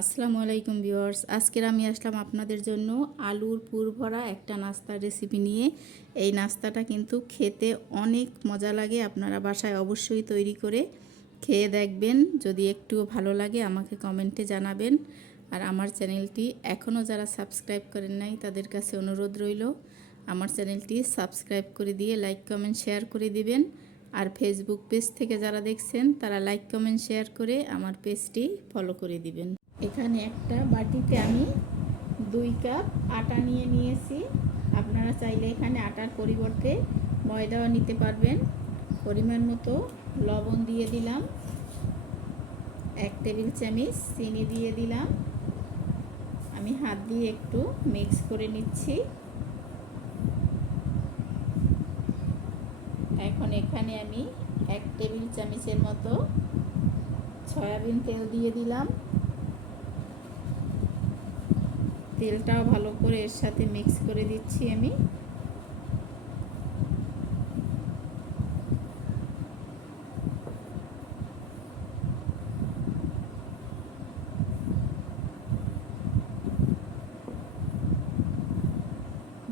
আসসালামু আলাইকুম ভিউয়ার্স। আজকের আমি আসলাম আপনাদের জন্য আলুর পুর ভরা একটা নাস্তার রেসিপি নিয়ে। এই নাস্তাটা কিন্তু খেতে অনেক মজা লাগে, আপনারা বাসায় অবশ্যই তৈরি করে খেয়ে দেখবেন। যদি একটু ভালো লাগে, আমাকে কমেন্টে জানাবেন। আর আমার চ্যানেলটি এখনও যারা সাবস্ক্রাইব করেন নাই, তাদের কাছে অনুরোধ রইল, আমার চ্যানেলটি সাবস্ক্রাইব করে দিয়ে লাইক, কমেন্ট, শেয়ার করে দিবেন। আর ফেসবুক পেজ থেকে যারা দেখছেন, তারা লাইক, কমেন্ট, শেয়ার করে আমার পেজটি ফলো করে দিবেন। এখানে একটা বাটিতে আমি দুই কাপ আটা নিয়ে নিয়েছি। আপনারা চাইলে এখানে আটার পরিবর্তে ময়দাও নিতে পারবেন। পরিমাণ মতো লবণ দিয়ে দিলাম। এক টেবিল চামচ চিনি দিয়ে দিলাম। আমি হাত দিয়ে একটু মিক্স করে নিচ্ছি। এখন এখানে আমি এক টেবিল চামচের মতো সয়াবিন তেল দিয়ে দিলাম। তেলটাও ভালো করে এর সাথে মিক্স করে দিচ্ছি আমি।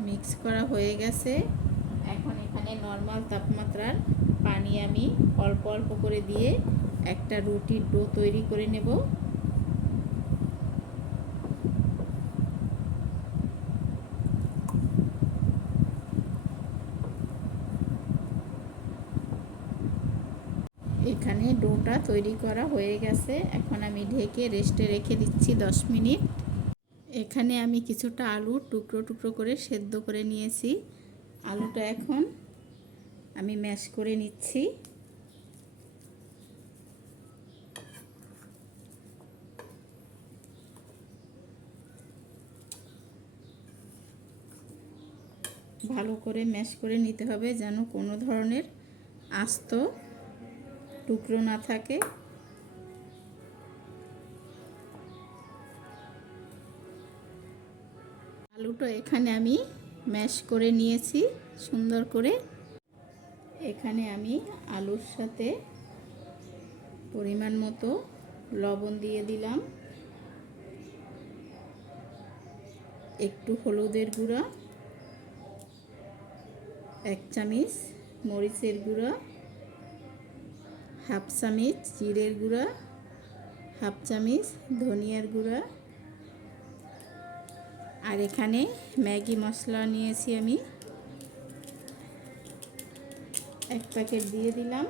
মিক্স করা হয়ে গেছে। এখন এখানে নর্মাল তাপমাত্রার পানি আমি অল্প অল্প করে দিয়ে একটা রুটির ডো তৈরি করে নেব এখানে ডোটা তৈরি করা হয়ে গেছে। এখন আমি ঢেকে রেস্টে রেখে দিচ্ছি দশ মিনিট। এখানে আমি কিছুটা আলু টুকরো টুকরো করে সেদ্ধ করে নিয়েছি। আলুটা এখন আমি ম্যাশ করে নিচ্ছি। ভালো করে ম্যাশ করে নিতে হবে যেন কোনো ধরনের আস্ত টুকরো না থাকে। আলুটা এখানে আমি ম্যাশ করে নিয়েছি, সুন্দর করে। এখানে আমি আলুর সাথে পরিমাণ মতো লবণ দিয়ে দিলাম। একটু হলুদের গুঁড়া, এক চামচ মরিচের গুঁড়া হাফ চামচ জিরের গুঁড়া, হাফ চামচ ধনিয়ার গুঁড়া। আর এখানে ম্যাগি মশলা নিয়েছি আমি। এক প্যাকেট দিয়ে দিলাম।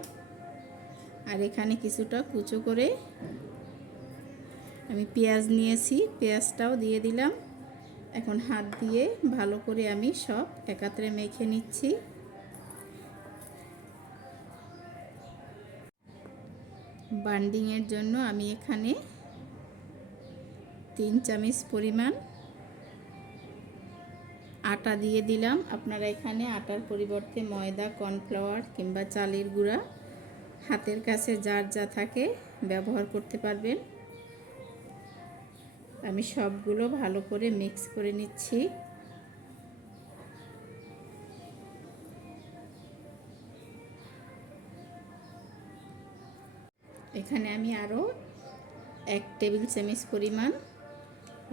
আর এখানে কিছুটা কুচো করে আমি পেঁয়াজ নিয়েছি, পেঁয়াজটাও দিয়ে দিলাম। এখন হাত দিয়ে ভালো করে আমি সব একাত্রে মেখে নিচ্ছি। বান্ডিংয়ের জন্য আমি এখানে তিন চামচ পরিমাণ আটা দিয়ে দিলাম। আপনারা এখানে আটার পরিবর্তে ময়দা, কর্নফ্লাওয়ার কিংবা চালের গুঁড়া হাতের কাছে যার যা থাকে ব্যবহার করতে পারবেন। আমি সবগুলো ভালো করে মিক্স করে নিচ্ছি। এখানে আমি আরও এক টেবিল চামচ পরিমাণ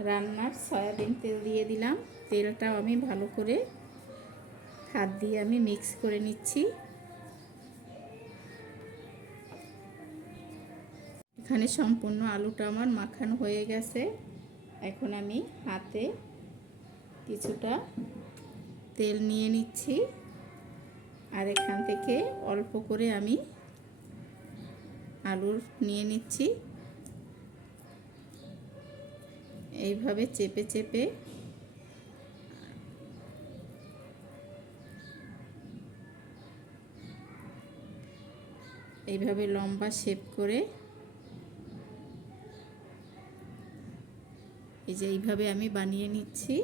রান্নার সয়াবিন তেল দিয়ে দিলাম। তেলটাও আমি ভালো করে হাত দিয়ে আমি মিক্স করে নিচ্ছি। এখানে সম্পূর্ণ আলুটা আমার মাখানো হয়ে গেছে। এখন আমি হাতে কিছুটা তেল নিয়ে নিচ্ছি। আর এখান থেকে অল্প করে আমি আলুর নিয়ে নিচ্ছি। এইভাবে চেপে চেপে। এইভাবে লম্বা শেপ করে। এই যে এইভাবে আমি বানিয়ে নিচ্ছি।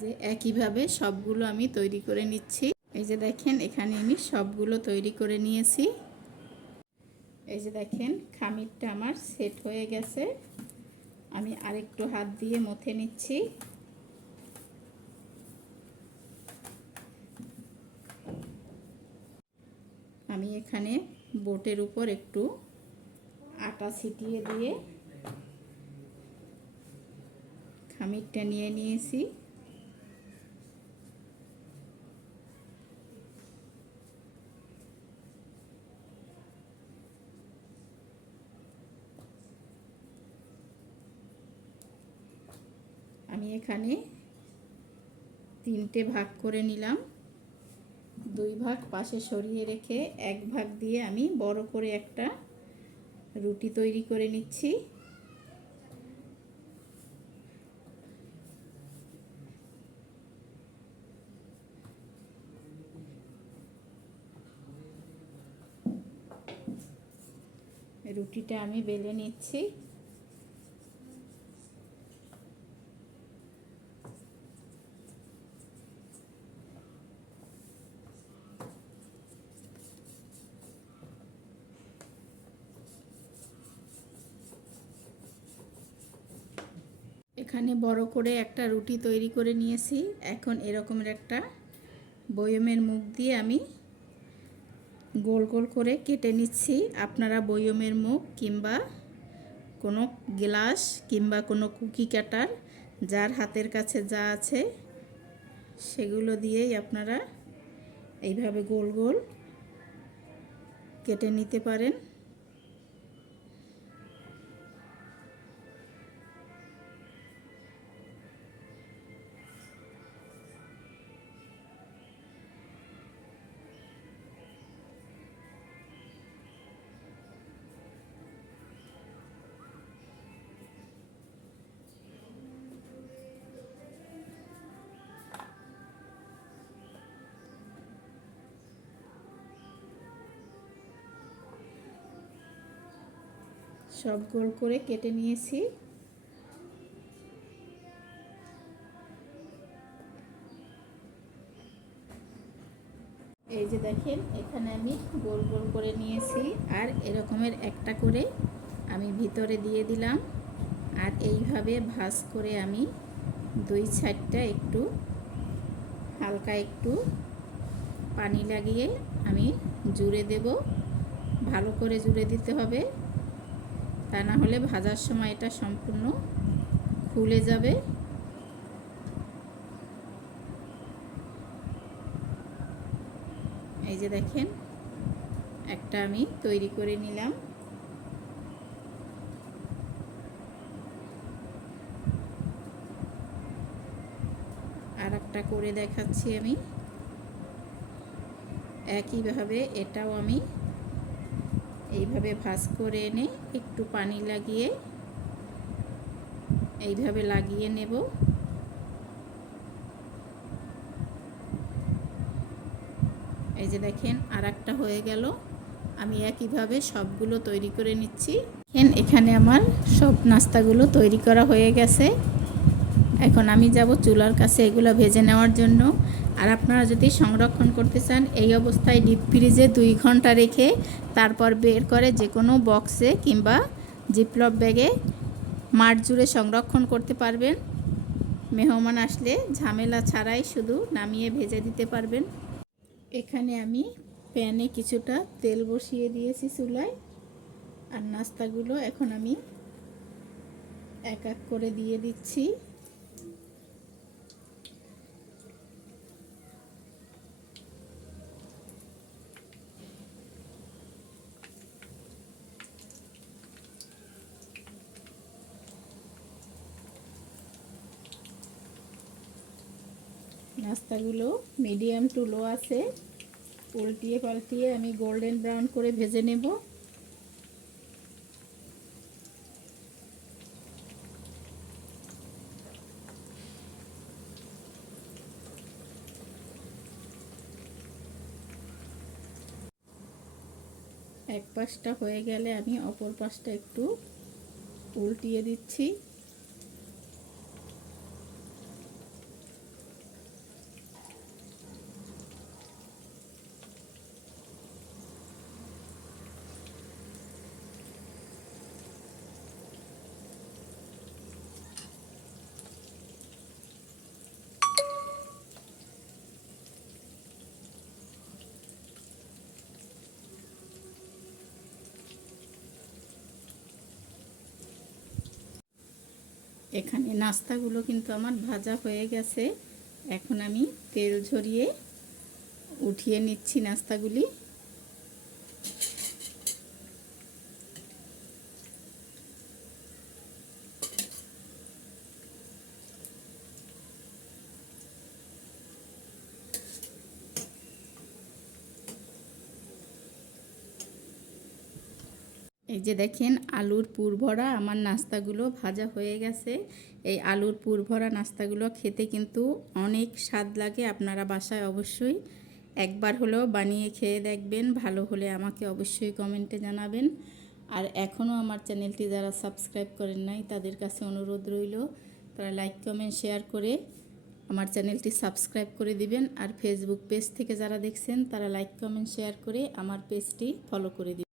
যে একইভাবে সবগুলো আমি তৈরি করে নিচ্ছি। এই যে দেখেন, এখানে আমি সবগুলো তৈরি করে নিয়েছি। এই যে দেখেন, খামিরটা আমার সেট হয়ে গেছে। আমি আরেকটু হাত দিয়ে মথে নিচ্ছি। আমি এখানে বোটের উপর একটু আটা ছিটিয়ে দিয়ে খামিরটা নিয়ে নিয়েছি আমি এখানে তিনটে ভাগ করে নিলাম। দুই ভাগ পাশে সরিয়ে রেখে এক ভাগ দিয়ে আমি বড় করে একটা রুটি তৈরি করে নিচ্ছি। রুটিটা আমি বেলে নিচ্ছি এখানে বড় করে একটা রুটি তৈরি করে নিয়েছি। এখন এরকমের একটা বয়মের মুখ দিয়ে আমি গোল গোল করে কেটে নিচ্ছি। আপনারা বয়মের মুখ কিংবা কোনো গ্লাস কিংবা কোনো কুকি কাটার যার হাতের কাছে যা আছে, সেগুলো দিয়েই আপনারা এইভাবে গোল গোল কেটে নিতে পারেন। সব গোল করে কেটে নিয়েছি। এই যে দেখেন, এখানে আমি গোল গোল করে নিয়েছি আর এরকমের একটা করে আমি ভিতরে দিয়ে দিলাম। আর এইভাবে ভাজ করে আমি দুই সাইডটা একটু হালকা একটু পানি লাগিয়ে আমি জুড়ে দেব। ভালো করে জুড়ে দিতে হবে। তা না হলে ভাজার সময় এটা সম্পূর্ণ খুলে যাবে। এই যে দেখেন, একটা আমি তৈরি করে নিলাম। আর একটা করে দেখাচ্ছি আমি। একইভাবে এটাও আমি এইভাবে ভাজ করে এনে একটু পানি লাগিয়ে এইভাবে লাগিয়ে নেব। এই যে দেখেন আর একটা হয়ে গেল। আমি একইভাবে সবগুলো তৈরি করে নিচ্ছি। দেখেন, এখানে আমার সব নাস্তাগুলো তৈরি করা হয়ে গেছে। এখন আমি যাব চুলার কাছে এগুলো ভেজে নেওয়ার জন্য। আর আপনারা যদি সংরক্ষণ করতে চান, এই অবস্থায় ডিপ ফ্রিজে দুই ঘণ্টা রেখে তারপর বের করে যে কোনো বক্সে কিংবা জিপলপ ব্যাগে মাঠ জুড়ে সংরক্ষণ করতে পারবেন। মেহমান আসলে ঝামেলা ছাড়াই শুধু নামিয়ে ভেজে দিতে পারবেন। এখানে আমি প্যানে কিছুটা তেল বসিয়ে দিয়েছি চুলায়। আর নাস্তাগুলো এখন আমি এক এক করে দিয়ে দিচ্ছি। নাস্তাগুলো মিডিয়াম টু লো আছে। উল্টিয়ে পাল্টিয়ে আমি গোল্ডেন ব্রাউন করে ভেজে নেব। এক পাশটা হয়ে গেলে আমি অপর পাশটা একটু উল্টিয়ে দিচ্ছি। এখানে নাস্তাগুলো কিন্তু আমার ভাজা হয়ে গেছে। এখন আমি তেল ঝরিয়ে উঠিয়ে নিচ্ছি নাস্তাগুলি। এই যে দেখেন আলুর পুর ভরা, আমার নাস্তাগুলো ভাজা হয়ে গেছে। এই আলুর পুর ভরা নাস্তাগুলো খেতে কিন্তু অনেক স্বাদ লাগে আপনারা বাসায় অবশ্যই। একবার হলেও বানিয়ে খেয়ে দেখবেন, ভালো হলে আমাকে অবশ্যই কমেন্টে জানাবেন। আর এখনও আমার চ্যানেলটি যারা সাবস্ক্রাইব করেন নাই, তাদের কাছে অনুরোধ রইল, তারা লাইক, কমেন্ট, শেয়ার করে আমার চ্যানেলটি সাবস্ক্রাইব করে দিবেন। আর ফেসবুক পেজ থেকে যারা দেখছেন, তারা লাইক, কমেন্ট, শেয়ার করে আমার পেজটি ফলো করে দিবেন।